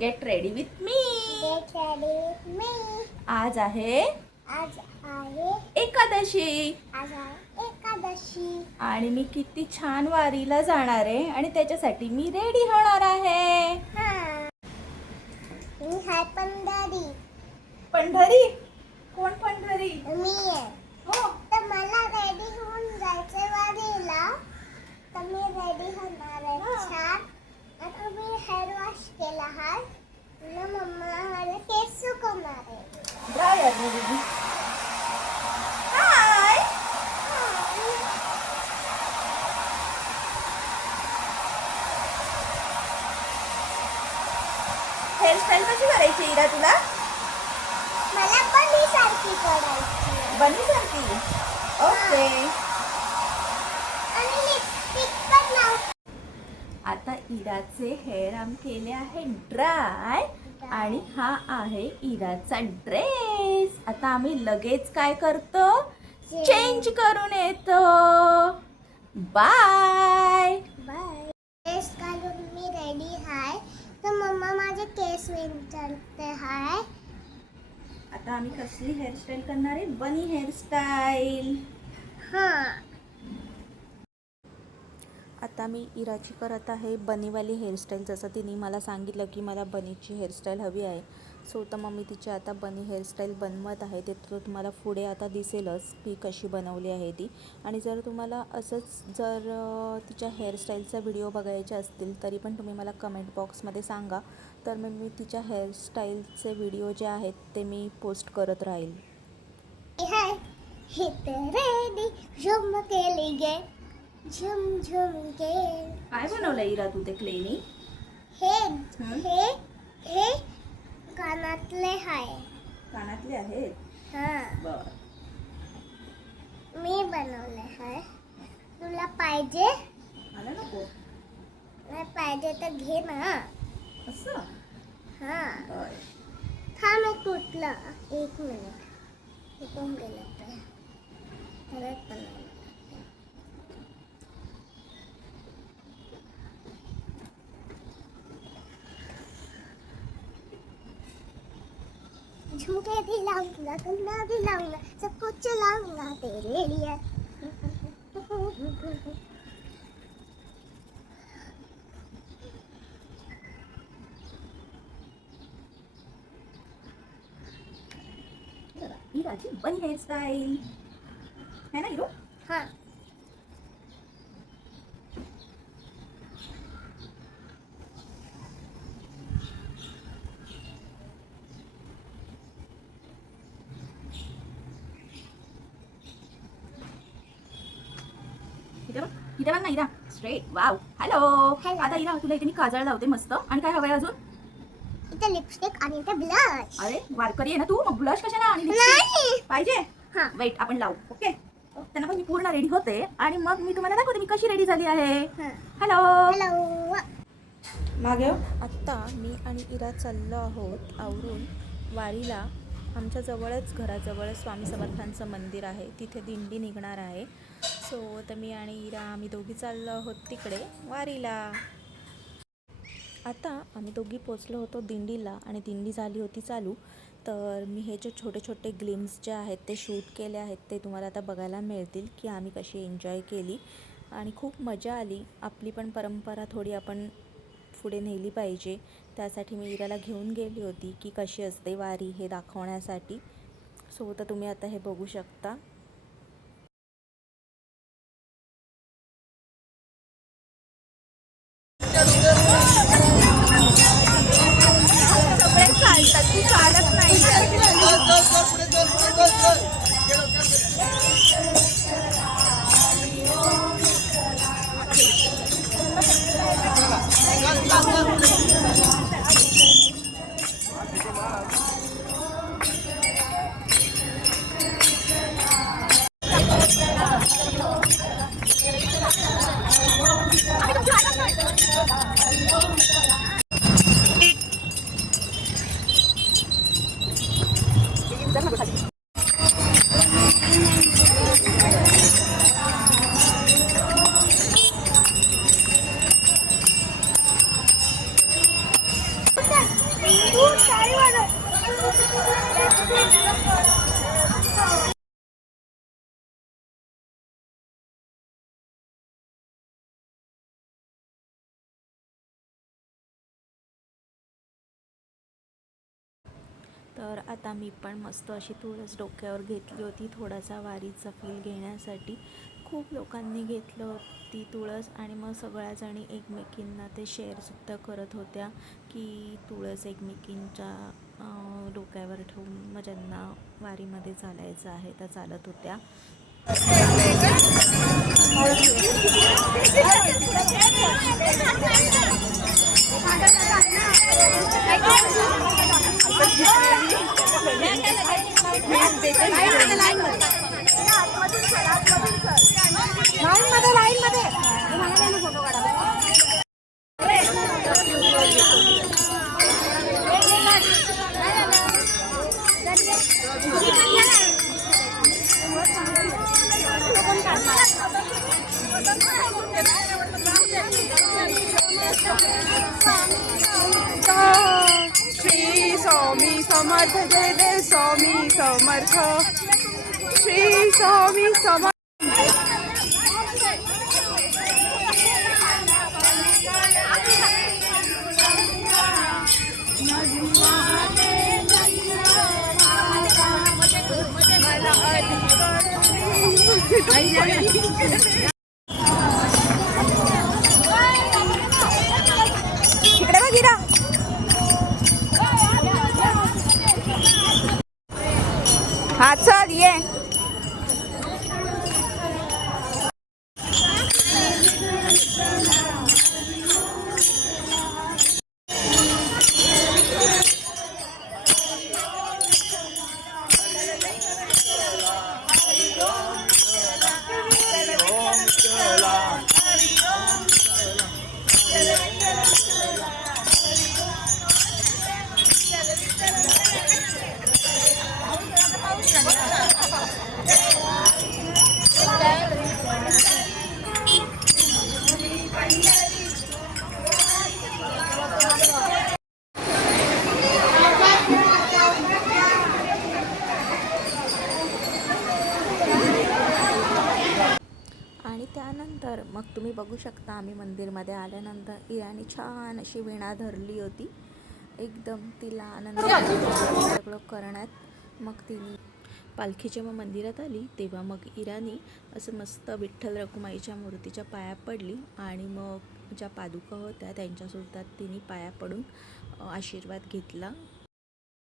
Get ready with me. Get ready with me. आज आहे आज आहे एकादशी एकादशी आणि मी किती छान वारीला जाणार आहे आणि त्याच्यासाठी मी रेडी होणार आहे. हा मी हाय पंढरी. पंढरी? कोण पंढरी? मी आहे. हो तर मला रेडी होऊन जायचंय वारीला. तर मी रेडी होणार आहे. हा. छान. आता मी हेअर वॉश केला आहे. तुला मम्मा मला केस सुकवणार आहे. ड्रायर दीदी. हाय हेअरस्टाईल कशी करायची इरा तुला? मला पण ही सारखी करायची आहे. बनी सारखी. ओके. आणि लिपस्टिक पण लाव. आता इराचे हेअर आम केले आहे ड्राय आणि हा आहे इराचा ड्रेस. आता आम्ही लगेच काय करतो? चेंज करून येतो. बाय. बाय. केस घालून मी रेडी आहे. तर मम्मा माझे केस विंचरते आहे. आता आम्ही कसली हेअरस्टाईल करणार आहे? बनी हेअरस्टाईल. हां. आता मी इराची करत आहे बनीवाली हेअरस्टाईल. जसं तिने मला सांगितलं की मला बनीची हेअरस्टाईल हवी आहे. सो तर मग मी तिची आता बनी हेअरस्टाईल बनवत आहे. ते तर तुम्हाला पुढे आता दिसेलच की कशी बनवली आहे ती. आणि जर तुम्हाला असंच जर तिच्या हेअरस्टाईलचा व्हिडिओ बघायचे असतील तरी पण तुम्ही मला कमेंट बॉक्समध्ये सांगा. तर मी तिच्या हेअरस्टाईलचे व्हिडिओ जे आहेत ते मी पोस्ट करत राहील. हाय. हे तर रेडी झुम केली गे. झुम झुम गे. काय बनवलं इरा तू ते क्लेनी? हे हे हे कानातले आहे. कानातले आहेत. हां. बर. मी बनवले आहे. तुला पाहिजे? मला नको. नाही पाहिजे तर घे ना. असं? हां. बर. थांब एक कुठलं. एक मिनिट. कुठून गेलं ते? परत बनवलं. झुमके भी लाऊंगा, कंगना भी लाऊंगा, सब कुछ लाऊंगा तेरे लिए. इराची बनी हेअरस्टाईल है ना इरो? हाँ. इथे बघ ना इरा. स्ट्रेट. वाव. हॅलो. Hello. आता इरा तुला इथे मी काजळ लावते मस्त. आणि काय हवंय अजून? इथे लिपस्टिक आणि इथे ब्लश. अरे वारकरी आहे ना तू, मग ब्लश कशाला आणि नाही. lipstick पाहिजे? हां. वेट आपण लावू. ओके. त्यांना पण मी पूर्ण रेडी होते आणि मग मी तुम्हाला दाखवते मी कशी रेडी झाली आहे. हां. हॅलो. हॅलो. मागे हो. आत्ता मी आणि इरा चाललो आहोत आवरून वारीला. आमच्या जवळच घराजवळच स्वामी समर्थांचं मंदिर आहे. तिथे दिंडी निघणार आहे. सो तर मी आणि इरा आम्ही दोघी चाललो आहोत तिकडे वारीला. आता आम्ही दोघी पोचलो होतो दिंडीला आणि दिंडी झाली होती चालू. तर मी हे जे छोटे छोटे ग्लिम्स जे आहेत ते शूट केले आहेत ते तुम्हाला आता बघायला मिळतील की आम्ही कशी एन्जॉय केली आणि खूप मजा आली. आपली पण परंपरा थोडी आपण पुढे नेली पाहिजे. त्यासाठी मी इराला घेऊन गेली होती की कशी असते वारी हे दाखवण्यासाठी. सो तर तुम्ही आता हे बघू शकता. सगळे चालतात, तू चालत नाही. तर आता मी पण मस्त अशी तुळस डोक्यावर घेतली होती थोडासा वारीचा फील घेण्यासाठी. खूप लोकांनी घेतलं ती तुळस आणि मग सगळ्याजणी एकमेकींना ते शेअरसुद्धा करत होत्या की तुळस एकमेकींच्या डोक्यावर ठेवून मग ज्यांना वारीमध्ये चालायचं आहे त्या चालत होत्या. श्री स्वामी समर्थ जय जय स्वामी समर्थ श्री स्वामी समर्थ. इकडे बघ इरा. हा चल ये. आणि त्यानंतर मग तुम्ही बघू शकता आम्ही मंदिरमध्ये आल्यानंतर इराणी छान अशी वीणा धरली होती. एकदम तिला आनंद सगळं करण्यात. मग तिने पालखी जेव्हा मंदिरात आली तेव्हा मग इराणी असं मस्त विठ्ठल रखुमाईच्या मूर्तीच्या पाया पडली आणि मग ज्या पादुका होत्या त्यांच्यासुद्धा तिने पाया पडून आशीर्वाद घेतला.